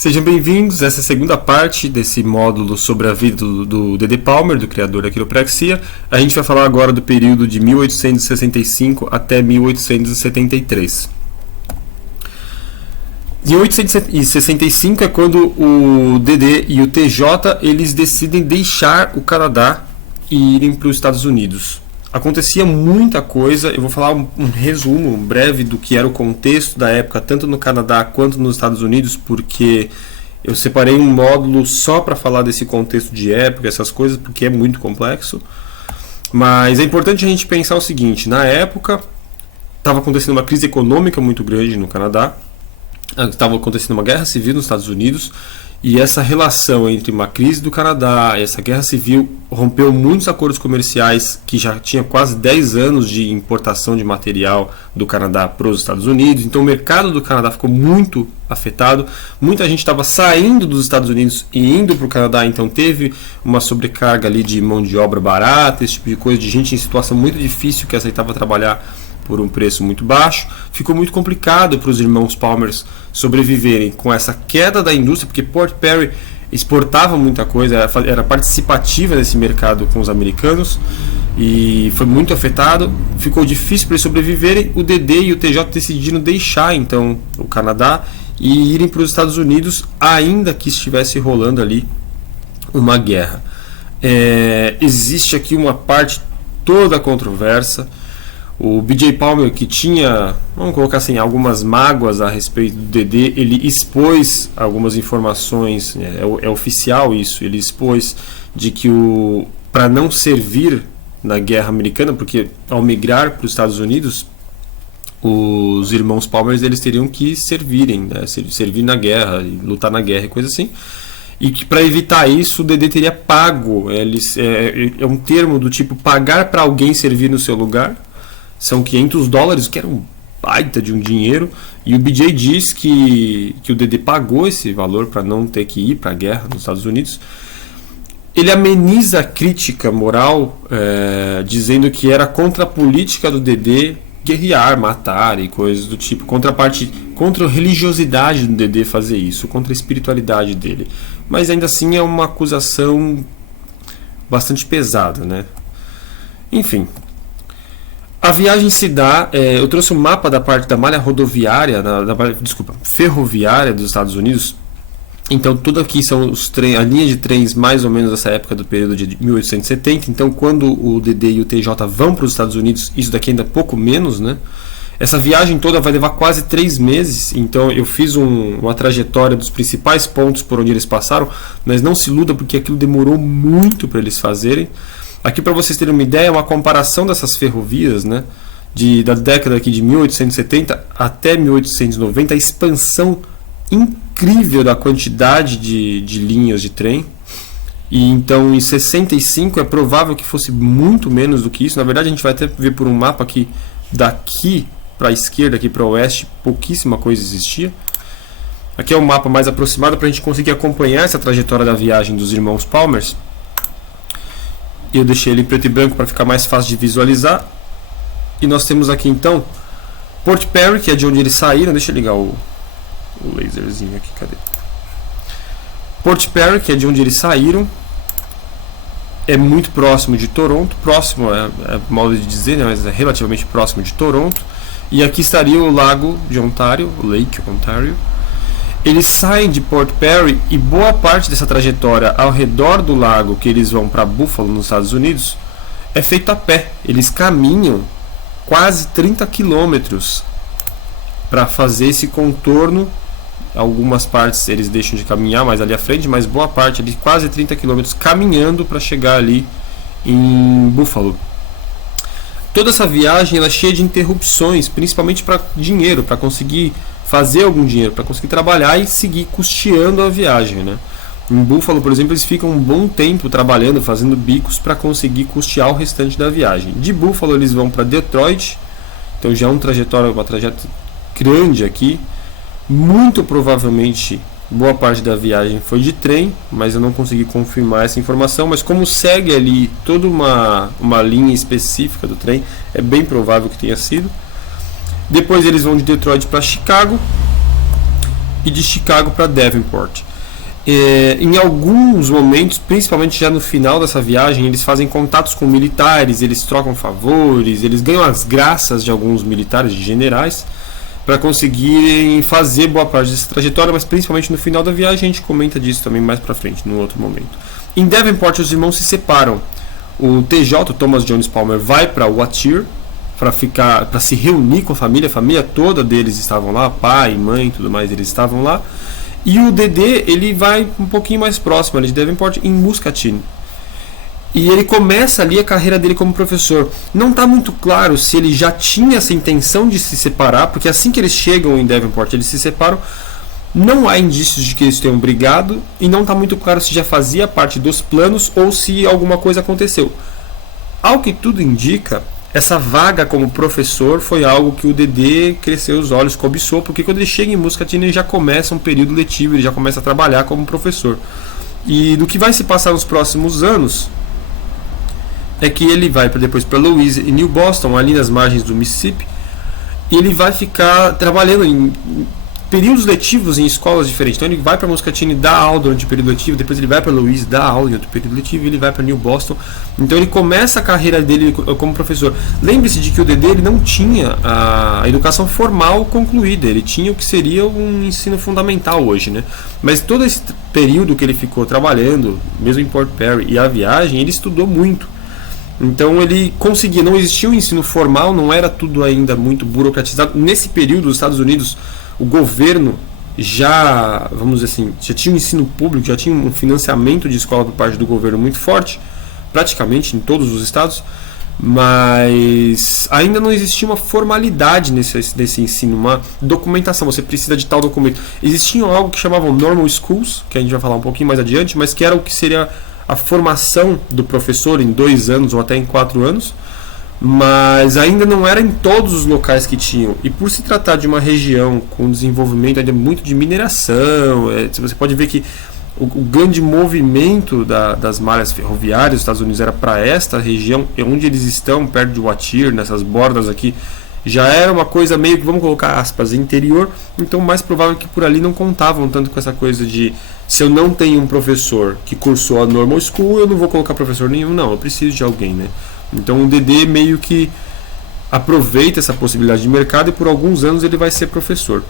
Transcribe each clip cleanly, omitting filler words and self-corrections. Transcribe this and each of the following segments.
Sejam bem-vindos, essa é a segunda parte desse módulo sobre a vida do D.D. Palmer, do criador da quiropraxia. A gente vai falar agora do período de 1865 até 1873. Em 1865 é quando o D.D. e o T.J. eles decidem deixar o Canadá e irem para os Estados Unidos. Acontecia muita coisa, eu vou falar um resumo breve do que era o contexto da época, tanto no Canadá quanto nos Estados Unidos, porque eu separei um módulo só para falar desse contexto de época, essas coisas, porque é muito complexo. Mas é importante a gente pensar o seguinte: na época estava acontecendo uma crise econômica muito grande no Canadá, estava acontecendo uma guerra civil nos Estados Unidos, e essa relação entre uma crise do Canadá e essa guerra civil rompeu muitos acordos comerciais que já tinha quase 10 anos de importação de material do Canadá para os Estados Unidos. Então o mercado do Canadá ficou muito afetado. Muita gente estava saindo dos Estados Unidos e indo para o Canadá, então teve uma sobrecarga ali de mão de obra barata, esse tipo de coisa, de gente em situação muito difícil que aceitava trabalhar por um preço muito baixo. Ficou muito complicado para os irmãos Palmers sobreviverem com essa queda da indústria, porque Port Perry exportava muita coisa, era participativa nesse mercado com os americanos e foi muito afetado. Ficou difícil para eles sobreviverem. O D.D. e o T.J. decidiram deixar então o Canadá e irem para os Estados Unidos, ainda que estivesse rolando ali uma guerra. Existe aqui uma parte toda controversa. O B.J. Palmer, que tinha, vamos colocar assim, algumas mágoas a respeito do D.D., ele expôs algumas informações, é oficial isso, ele expôs de que para não servir na guerra americana, porque ao migrar para os Estados Unidos, os irmãos Palmer eles teriam que servirem, né, servir na guerra, lutar na guerra e coisa assim, e que para evitar isso o D.D. teria pago, é um termo do tipo pagar para alguém servir no seu lugar. São $500, que era um baita de um dinheiro, e o B.J. diz que o D.D. pagou esse valor para não ter que ir para a guerra nos Estados Unidos. Ele ameniza a crítica moral, dizendo que era contra a política do D.D. guerrear, matar e coisas do tipo, contra a religiosidade do D.D. fazer isso, contra a espiritualidade dele. Mas ainda assim é uma acusação bastante pesada, né? Enfim. A viagem se dá, eu trouxe um mapa da parte da malha rodoviária, ferroviária dos Estados Unidos. Então tudo aqui são a linha de trens mais ou menos dessa época do período de 1870. Então quando o D.D. e o T.J. vão para os Estados Unidos, isso daqui ainda é pouco menos, né? Essa viagem toda vai levar quase 3 meses, então eu fiz uma trajetória dos principais pontos por onde eles passaram, mas não se iluda porque aquilo demorou muito para eles fazerem. Aqui, para vocês terem uma ideia, é uma comparação dessas ferrovias, né, da década aqui de 1870 até 1890, a expansão incrível da quantidade de linhas de trem. E então em 65 é provável que fosse muito menos do que isso. Na verdade, a gente vai até ver por um mapa que daqui para a esquerda, aqui para o oeste, pouquíssima coisa existia. Aqui é um mapa mais aproximado para a gente conseguir acompanhar essa trajetória da viagem dos irmãos Palmers. Eu deixei ele em preto e branco para ficar mais fácil de visualizar. E nós temos aqui então Port Perry, que é de onde eles saíram. Deixa eu ligar o laserzinho aqui, cadê? Port Perry, que é de onde eles saíram, é muito próximo de Toronto. Próximo é modo de dizer, né, mas é relativamente próximo de Toronto. E aqui estaria o lago de Ontário, o Lake Ontario. Eles saem de Port Perry e boa parte dessa trajetória ao redor do lago que eles vão para Buffalo, nos Estados Unidos, é feita a pé. Eles caminham quase 30 quilômetros para fazer esse contorno. Algumas partes eles deixam de caminhar mais ali à frente, mas boa parte ali, quase 30 quilômetros caminhando para chegar ali em Buffalo. Toda essa viagem ela é cheia de interrupções, principalmente para dinheiro, para conseguir fazer algum dinheiro, para conseguir trabalhar e seguir custeando a viagem, né? Em Buffalo, por exemplo, eles ficam um bom tempo trabalhando, fazendo bicos para conseguir custear o restante da viagem. De Buffalo eles vão para Detroit, então já é uma trajetória grande aqui. Muito provavelmente boa parte da viagem foi de trem, mas eu não consegui confirmar essa informação. Mas como segue ali toda uma linha específica do trem, é bem provável que tenha sido. Depois eles vão de Detroit para Chicago. e de Chicago para Davenport. Em alguns momentos, principalmente já no final dessa viagem, eles fazem contatos com militares, eles trocam favores, eles ganham as graças de alguns militares, de generais, para conseguirem fazer boa parte dessa trajetória, mas principalmente no final da viagem. A gente comenta disso também mais para frente, num outro momento. Em Davenport, os irmãos se separam. O TJ, o Thomas Jones Palmer, vai para Whittier para se reunir com a família toda deles estavam lá, pai, mãe, tudo mais, eles estavam lá. E o DD, ele vai um pouquinho mais próximo ali de Davenport, em Muscatine. E ele começa ali a carreira dele como professor. Não está muito claro se ele já tinha essa intenção de se separar, porque assim que eles chegam em Davenport, eles se separam. Não há indícios de que eles tenham brigado, e não está muito claro se já fazia parte dos planos ou se alguma coisa aconteceu. Ao que tudo indica, essa vaga como professor foi algo que o DD cresceu os olhos, cobiçou, porque quando ele chega em Muscatine ele já começa um período letivo, ele já começa a trabalhar como professor. E do que vai se passar nos próximos anos é que ele vai depois para Louisa e New Boston, ali nas margens do Mississippi, e ele vai ficar trabalhando em períodos letivos em escolas diferentes. Então ele vai para Muscatine, dá aula durante o período letivo, depois ele vai para Louisa, dá aula em outro período letivo, e ele vai para New Boston. Então ele começa a carreira dele como professor. Lembre-se de que o DD ele não tinha a educação formal concluída, ele tinha o que seria um ensino fundamental hoje, né? Mas todo esse período que ele ficou trabalhando, mesmo em Port Perry e a viagem, ele estudou muito. Então ele conseguia, não existia um ensino formal, não era tudo ainda muito burocratizado. Nesse período, os Estados Unidos, o governo já, vamos dizer assim, já tinha um ensino público, já tinha um financiamento de escola por parte do governo muito forte, praticamente em todos os estados, mas ainda não existia uma formalidade nesse ensino, uma documentação, você precisa de tal documento. Existiam algo que chamavam normal schools, que a gente vai falar um pouquinho mais adiante, mas que era o que seria a formação do professor em 2 anos ou até em 4 anos, mas ainda não era em todos os locais que tinham. E por se tratar de uma região com desenvolvimento ainda muito de mineração, você pode ver que o grande movimento das malhas ferroviárias dos Estados Unidos era para esta região, onde eles estão, perto de Whittier, nessas bordas aqui, já era uma coisa meio que, vamos colocar aspas, interior. Então mais provável que por ali não contavam tanto com essa coisa de, se eu não tenho um professor que cursou a normal school, eu não vou colocar professor nenhum, não, eu preciso de alguém, né? Então o DD meio que aproveita essa possibilidade de mercado e por alguns anos ele vai ser professor.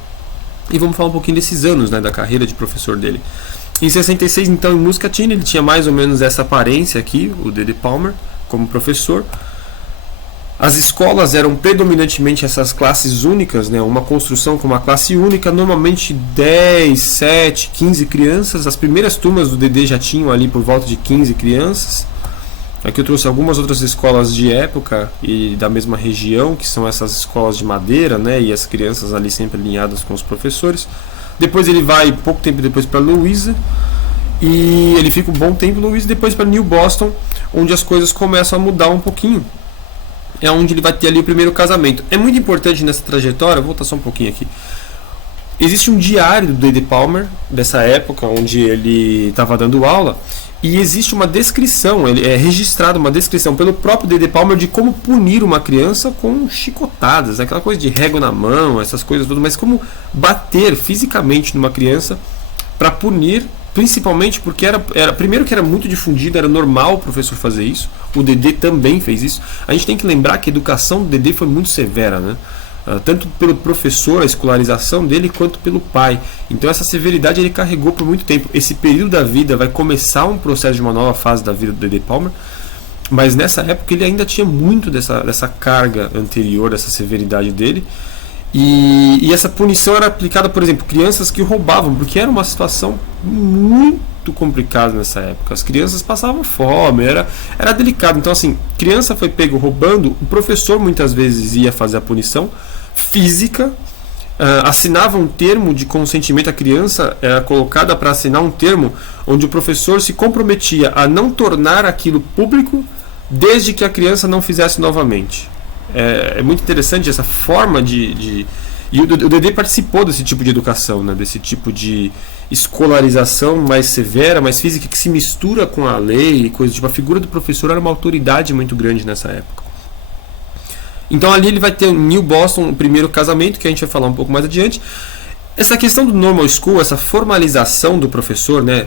E vamos falar um pouquinho desses anos, né, da carreira de professor dele. Em 66, então, em Muscatine, ele tinha mais ou menos essa aparência aqui, o DD Palmer, como professor. As escolas eram predominantemente essas classes únicas, né, uma construção com uma classe única, normalmente 10, 7, 15 crianças. As primeiras turmas do DD já tinham ali por volta de 15 crianças. Aqui eu trouxe algumas outras escolas de época e da mesma região, que são essas escolas de madeira, né, e as crianças ali sempre alinhadas com os professores. Depois ele vai, pouco tempo depois, para Louisa, e ele fica um bom tempo em Louisa, depois para New Boston, onde as coisas começam a mudar um pouquinho. É onde ele vai ter ali o primeiro casamento. É muito importante nessa trajetória, vou voltar só um pouquinho aqui. Existe um diário do D.D. Palmer, dessa época, onde ele estava dando aula, e existe uma descrição, ele é registrado uma descrição pelo próprio D.D. Palmer de como punir uma criança com chicotadas, aquela coisa de régua na mão, essas coisas todas, mas como bater fisicamente numa criança para punir, principalmente porque era primeiro que era muito difundido, era normal o professor fazer isso, o D.D. também fez isso. A gente tem que lembrar que a educação do D.D. foi muito severa, né? Tanto pelo professor, a escolarização dele, quanto pelo pai. Então essa severidade ele carregou por muito tempo. Esse período da vida vai começar um processo de uma nova fase da vida do D.D. Palmer, mas nessa época ele ainda tinha muito dessa carga anterior, dessa severidade dele. E essa punição era aplicada, por exemplo, crianças que roubavam, porque era uma situação muito complicada nessa época. As crianças passavam fome, era delicado. Então assim, criança foi pego roubando, o professor muitas vezes ia fazer a punição física, assinava um termo de consentimento. A criança era colocada para assinar um termo onde o professor se comprometia a não tornar aquilo público desde que a criança não fizesse novamente. É muito interessante essa forma de e o D.D. participou desse tipo de educação, né? Desse tipo de escolarização mais severa, mais física, que se mistura com a lei e coisa tipo. A figura do professor era uma autoridade muito grande nessa época. Então ali ele vai ter o New Boston, o primeiro casamento, que a gente vai falar um pouco mais adiante. Essa questão do normal school, essa formalização do professor, né,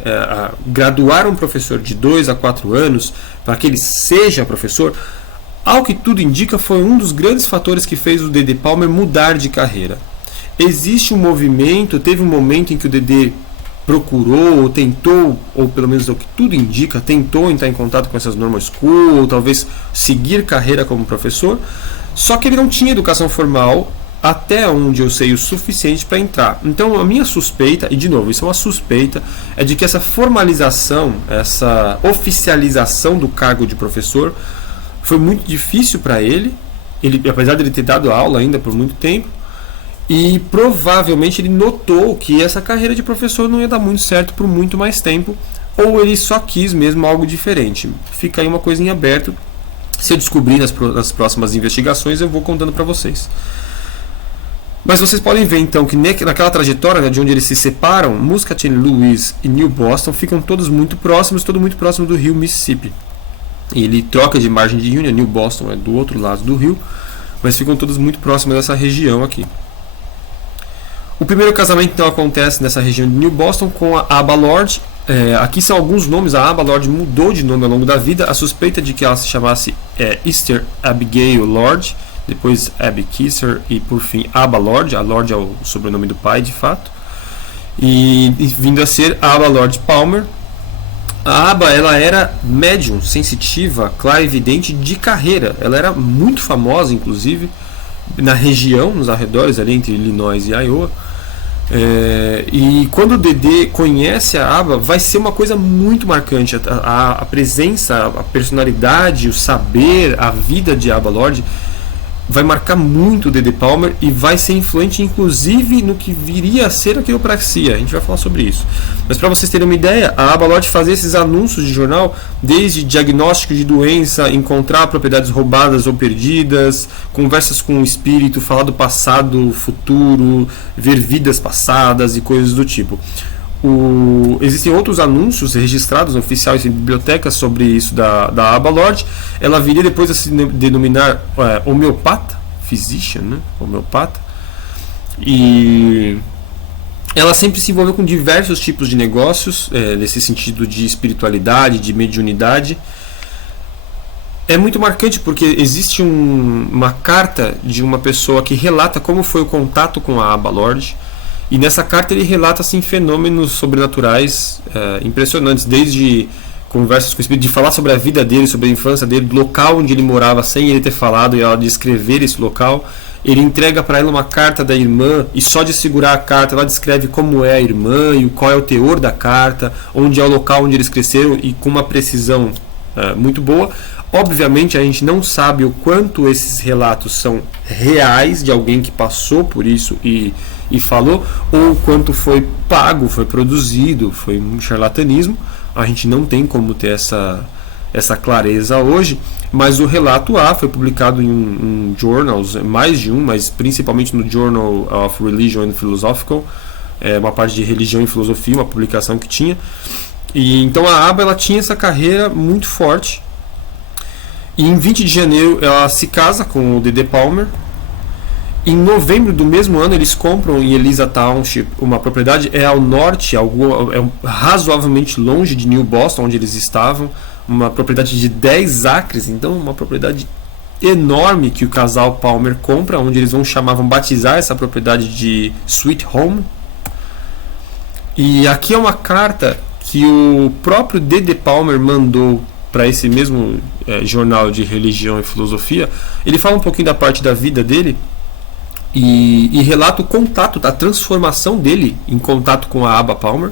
graduar um professor de 2 a 4 anos para que ele seja professor, ao que tudo indica, foi um dos grandes fatores que fez o D.D. Palmer mudar de carreira. Existe um movimento, teve um momento em que o D.D. procurou, ou tentou, ou pelo menos o que tudo indica, tentou entrar em contato com essas normal school, ou talvez seguir carreira como professor, só que ele não tinha educação formal, até onde eu sei o suficiente para entrar. Então a minha suspeita, e de novo, isso é uma suspeita, é de que essa formalização, essa oficialização do cargo de professor foi muito difícil para ele, apesar de ele ter dado aula ainda por muito tempo, e provavelmente ele notou que essa carreira de professor não ia dar muito certo por muito mais tempo, ou ele só quis mesmo algo diferente. Fica aí uma coisa em aberto. Se eu descobrir nas próximas investigações, eu vou contando para vocês. Mas vocês podem ver então que naquela trajetória, né, de onde eles se separam, Muscatine, Louis e New Boston ficam todos muito próximos, todo muito próximo do rio Mississippi. E ele troca de margem de Union, New Boston é do outro lado do rio, mas ficam todos muito próximos dessa região aqui. O primeiro casamento então acontece nessa região de New Boston com a Aba Lord. Aqui são alguns nomes. A Aba Lord mudou de nome ao longo da vida. A suspeita de que ela se chamasse Esther Abigail Lord, depois Abby Kisser e por fim Aba Lord. A Lord é o sobrenome do pai, de fato, e vindo a ser Aba Lord Palmer. A Aba, ela era médium, sensitiva, clarividente de carreira. Ela era muito famosa, inclusive, na região, nos arredores ali entre Illinois e Iowa. E quando o D.D. conhece a Aba, vai ser uma coisa muito marcante. A presença, a personalidade, o saber, a vida de Aba Lord vai marcar muito o D.D. Palmer e vai ser influente inclusive no que viria a ser a quiropraxia. A gente vai falar sobre isso. Mas para vocês terem uma ideia, a Aba Lord fazia esses anúncios de jornal, desde diagnóstico de doença, encontrar propriedades roubadas ou perdidas, conversas com o espírito, falar do passado, futuro, ver vidas passadas e coisas do tipo. Existem outros anúncios registrados oficiais em bibliotecas sobre isso da Aba Lord. Ela viria depois a se denominar homeopata, physician, né? Homeopata. E ela sempre se envolveu com diversos tipos de negócios, nesse sentido de espiritualidade, de mediunidade. É muito marcante porque existe uma carta de uma pessoa que relata como foi o contato com a Aba Lord. E nessa carta ele relata assim, fenômenos sobrenaturais impressionantes, desde conversas com o espírito, de falar sobre a vida dele, sobre a infância dele, do local onde ele morava sem ele ter falado, e ela descrever esse local. Ele entrega para ela uma carta da irmã, e só de segurar a carta ela descreve como é a irmã e qual é o teor da carta, onde é o local onde eles cresceram, e com uma precisão muito boa. Obviamente a gente não sabe o quanto esses relatos são reais, de alguém que passou por isso e falou, ou quanto foi pago, foi produzido, foi um charlatanismo. A gente não tem como ter essa clareza hoje, mas o relato foi publicado em journals, mais de um, mas principalmente no Journal of Religion and Philosophical, uma parte de religião e filosofia, uma publicação que tinha. E então a Aba, ela tinha essa carreira muito forte. E em 20 de janeiro ela se casa com o D.D. Palmer. Em novembro do mesmo ano eles compram em Eliza Township uma propriedade, ao norte, razoavelmente longe de New Boston, onde eles estavam, uma propriedade de 10 acres, então uma propriedade enorme que o casal Palmer compra, onde eles vão batizar essa propriedade de Sweet Home. E aqui é uma carta que o próprio D.D. Palmer mandou para esse mesmo jornal de religião e filosofia. Ele fala um pouquinho da parte da vida dele e relata o contato, a transformação dele em contato com a Aba Palmer,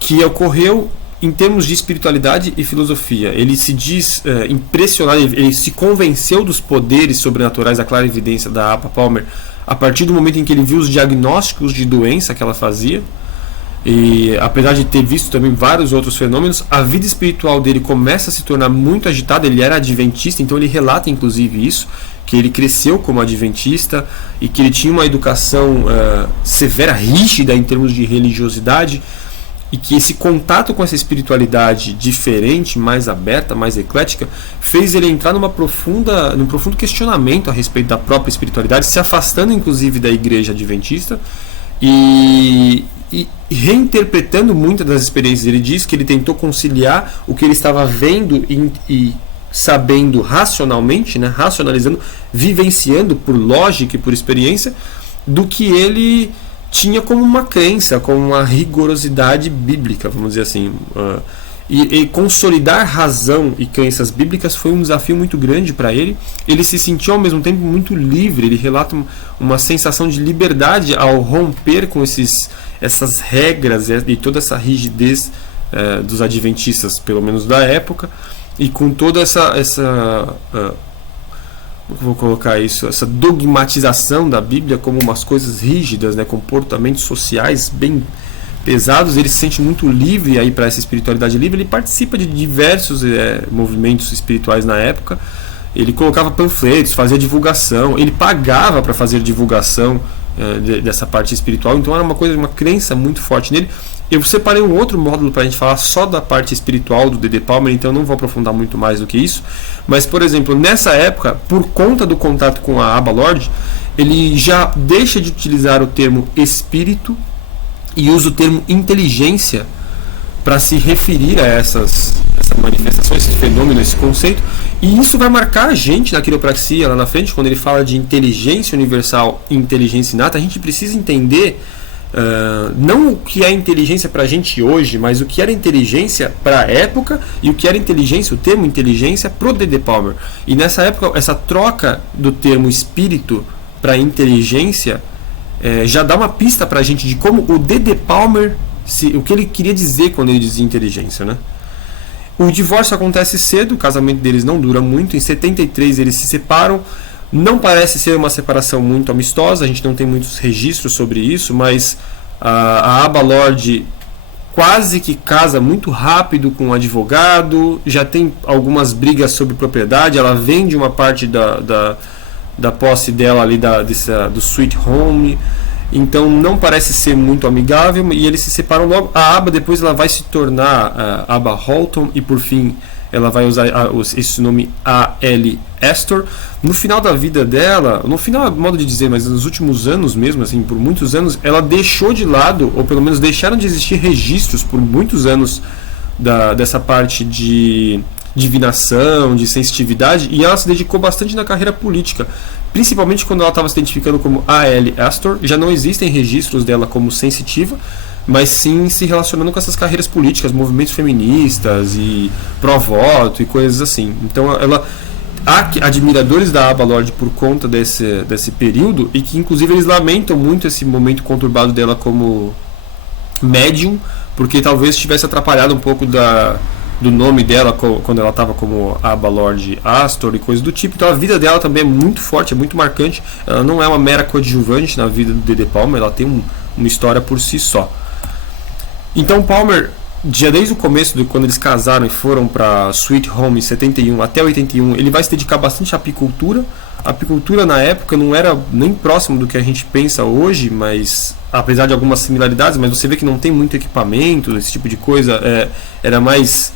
que ocorreu em termos de espiritualidade e filosofia. Ele se diz impressionado, ele se convenceu dos poderes sobrenaturais da clarividência da Aba Palmer a partir do momento em que ele viu os diagnósticos de doença que ela fazia. E apesar de ter visto também vários outros fenômenos, a vida espiritual dele começa a se tornar muito agitada. Ele era adventista, então ele relata inclusive isso, que ele cresceu como adventista e que ele tinha uma educação severa, rígida em termos de religiosidade, e que esse contato com essa espiritualidade diferente, mais aberta, mais eclética, fez ele entrar num profundo questionamento a respeito da própria espiritualidade, se afastando inclusive da igreja adventista E reinterpretando muitas das experiências, ele diz que ele tentou conciliar o que ele estava vendo e sabendo racionalmente, né, racionalizando, vivenciando por lógica e por experiência, do que ele tinha como uma crença, como uma rigorosidade bíblica, vamos dizer assim. E consolidar razão e crenças bíblicas foi um desafio muito grande para ele. Ele se sentiu ao mesmo tempo muito livre. Ele relata uma sensação de liberdade ao romper com essas regras e toda essa rigidez dos adventistas, pelo menos da época, e com toda vou colocar isso, essa dogmatização da Bíblia como umas coisas rígidas, né, comportamentos sociais bem pesados. Ele se sente muito livre aí para essa espiritualidade livre. Ele participa de diversos movimentos espirituais na época. Ele colocava panfletos, fazia divulgação, ele pagava para fazer divulgação dessa parte espiritual. Então era uma crença muito forte nele. Eu separei um outro módulo para a gente falar só da parte espiritual do D.D. Palmer, então não vou aprofundar muito mais do que isso. Mas, por exemplo, nessa época, por conta do contato com a Abba Lord, ele já deixa de utilizar o termo espírito e usa o termo inteligência para se referir a essas manifestações, esse fenômeno, esse conceito. E isso vai marcar a gente na quiropraxia lá na frente, quando ele fala de inteligência universal e inteligência inata. A gente precisa entender não o que é inteligência para a gente hoje, mas o que era inteligência para a época e o que era inteligência, o termo inteligência, para o D.D. Palmer. E nessa época, essa troca do termo espírito para inteligência já dá uma pista para a gente de como o D.D. Palmer, o que ele queria dizer quando ele dizia inteligência, né? O divórcio acontece cedo, o casamento deles não dura muito. Em 73 eles se separam. Não parece ser uma separação muito amistosa, a gente não tem muitos registros sobre isso, mas a Abba Lord quase que casa muito rápido com um advogado, já tem algumas brigas sobre propriedade. Ela vende uma parte da posse dela ali do Sweet Home, então não parece ser muito amigável, e eles se separam logo. A Abba depois ela vai se tornar Abba Holton, e por fim ela vai usar esse nome A.L. Astor. No final da vida dela, no final é modo de dizer, mas nos últimos anos mesmo, assim, por muitos anos, ela deixou de lado, ou pelo menos deixaram de existir registros por muitos anos dessa parte de divinação, de sensitividade, e ela se dedicou bastante na carreira política, principalmente quando ela estava se identificando como A.L. Astor. Já não existem registros dela como sensitiva, mas sim se relacionando com essas carreiras políticas, movimentos feministas e pró-voto e coisas assim. Então há admiradores da Abba Lord por conta desse período, e que inclusive eles lamentam muito esse momento conturbado dela como médium, porque talvez tivesse atrapalhado um pouco do nome dela quando ela estava como Abba Lord Astor e coisas do tipo. Então a vida dela também é muito forte, é muito marcante. Ela não é uma mera coadjuvante na vida do D.D. Palmer, ela tem uma história por si só. Então Palmer, já desde o começo, quando eles casaram e foram para Sweet Home em 71 até 81, ele vai se dedicar bastante à apicultura. A apicultura na época não era nem próximo do que a gente pensa hoje, mas apesar de algumas similaridades, mas você vê que não tem muito equipamento, esse tipo de coisa, era mais,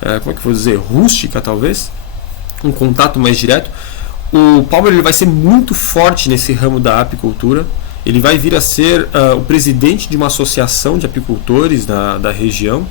como é que eu vou dizer, rústica talvez, um contato mais direto. O Palmer ele vai ser muito forte nesse ramo da apicultura. Ele vai vir a ser o presidente de uma associação de apicultores da região.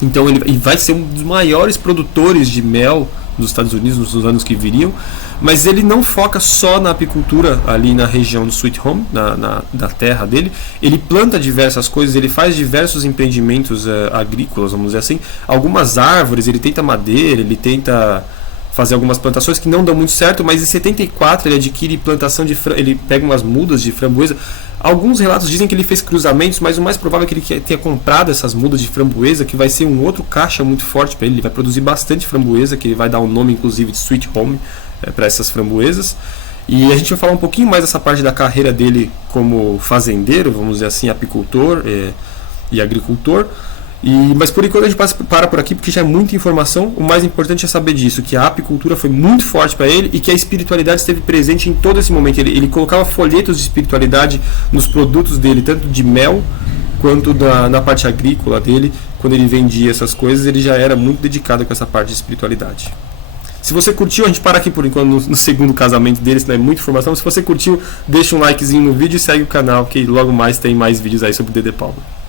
Então ele vai ser um dos maiores produtores de mel dos Estados Unidos nos anos que viriam. Mas ele não foca só na apicultura ali na região do Sweet Home, da terra dele. Ele planta diversas coisas, ele faz diversos empreendimentos agrícolas, vamos dizer assim. Algumas árvores, ele tenta madeira, ele tenta fazer algumas plantações que não dão muito certo, mas em 74 ele adquire plantação ele pega umas mudas de framboesa. Alguns relatos dizem que ele fez cruzamentos, mas o mais provável é que ele tenha comprado essas mudas de framboesa, que vai ser um outro caixa muito forte para ele. Ele vai produzir bastante framboesa, que ele vai dar o nome inclusive de Sweet Home para essas framboesas. E a gente vai falar um pouquinho mais dessa parte da carreira dele como fazendeiro, vamos dizer assim, apicultor e agricultor. Mas por enquanto a gente para por aqui, porque já é muita informação. O mais importante é saber disso, que a apicultura foi muito forte para ele e que a espiritualidade esteve presente em todo esse momento. Ele colocava folhetos de espiritualidade nos produtos dele, tanto de mel quanto na parte agrícola dele. Quando ele vendia essas coisas, ele já era muito dedicado com essa parte de espiritualidade. Se você curtiu, a gente para aqui por enquanto no segundo casamento deles, né? Muita informação. Se você curtiu, deixa um likezinho no vídeo e segue o canal, que logo mais tem mais vídeos aí sobre o Dedê Palma.